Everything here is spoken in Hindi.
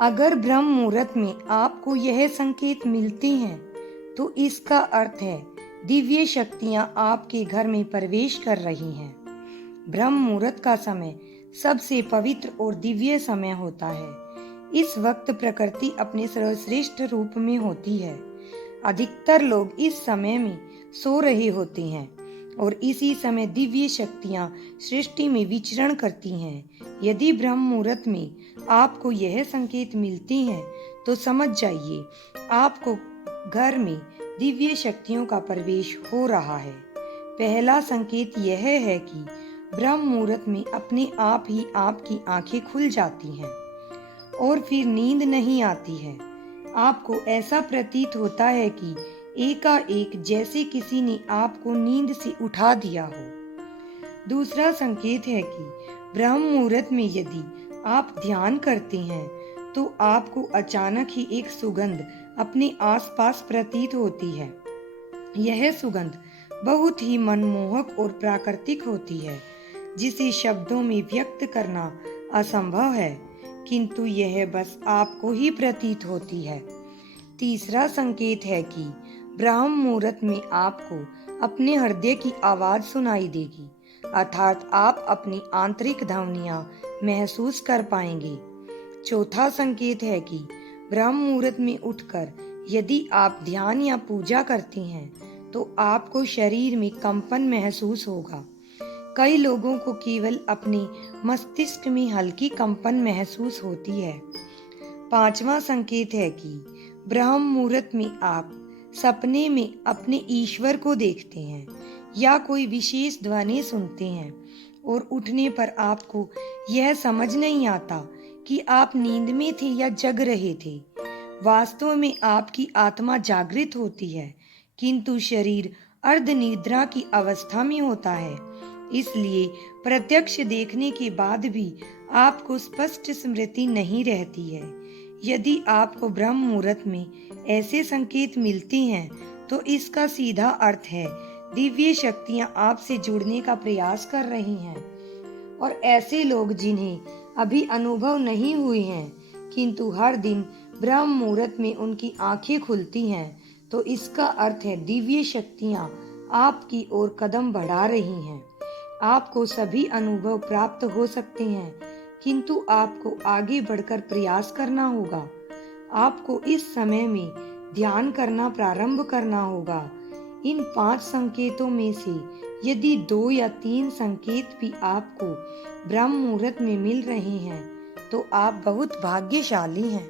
अगर ब्रह्म मुहूर्त में आपको यह संकेत मिलते हैं तो इसका अर्थ है दिव्य शक्तियां आपके घर में प्रवेश कर रही हैं। ब्रह्म मुहूर्त का समय सबसे पवित्र और दिव्य समय होता है। इस वक्त प्रकृति अपने सर्वश्रेष्ठ रूप में होती है। अधिकतर लोग इस समय में सो रहे होते हैं और इसी समय दिव्य शक्तियां सृष्टि में विचरण करती हैं। यदि ब्रह्म मुहूर्त में आपको यह संकेत मिलते हैं तो समझ जाइए आपको घर में दिव्य शक्तियों का प्रवेश हो रहा है। पहला संकेत यह है कि ब्रह्म मुहूर्त में अपने आप ही आपकी आंखें खुल जाती हैं और फिर नींद नहीं आती है। आपको ऐसा प्रतीत होता है कि एकाएक जैसे किसी ने आपको नींद से उठा दिया हो। दूसरा संकेत है कि ब्रह्म मुहूर्त में यदि आप ध्यान करते हैं तो आपको अचानक ही एक सुगंध अपने आसपास प्रतीत होती है। यह सुगंध बहुत ही मनमोहक और प्राकृतिक होती है, जिसे शब्दों में व्यक्त करना असंभव है, किंतु यह बस आपको ही प्रतीत होती है। तीसरा संकेत है कि ब्रह्म मुहूर्त में आपको अपने हृदय की आवाज सुनाई देगी, अर्थात आप अपनी आंतरिक ध्वनियां महसूस कर पाएंगे। चौथा संकेत है कि ब्रह्म मुहूर्त में उठकर यदि आप ध्यान या पूजा करते हैं तो आपको शरीर में कंपन महसूस होगा। कई लोगों को केवल अपने मस्तिष्क में हल्की कंपन महसूस होती है। पांचवा संकेत है कि ब्रह्म मुहूर्त में आप सपने में अपने ईश्वर को देखते हैं या कोई विशेष ध्वनि सुनते हैं और उठने पर आपको यह समझ नहीं आता कि आप नींद में थे या जग रहे थे। वास्तव में आपकी आत्मा जागृत होती है, किंतु शरीर अर्धनिद्रा की अवस्था में होता है। इसलिए प्रत्यक्ष देखने के बाद भी आपको स्पष्ट स्मृति नहीं रहती है। यदि आपको ब्रह्म मुहूर्त में ऐसे संकेत मिलते हैं तो इसका सीधा अर्थ है दिव्य शक्तियां आपसे जुड़ने का प्रयास कर रही हैं। और ऐसे लोग जिन्हें अभी अनुभव नहीं हुए हैं किंतु हर दिन ब्रह्म मुहूर्त में उनकी आंखें खुलती हैं, तो इसका अर्थ है दिव्य शक्तियां आपकी ओर कदम बढ़ा रही हैं। आपको सभी अनुभव प्राप्त हो सकते हैं, किंतु आपको आगे बढ़कर प्रयास करना होगा। आपको इस समय में ध्यान करना प्रारंभ करना होगा। इन 5 संकेतों में से यदि 2 या 3 संकेत भी आपको ब्रह्म मुहूर्त में मिल रहे हैं तो आप बहुत भाग्यशाली हैं।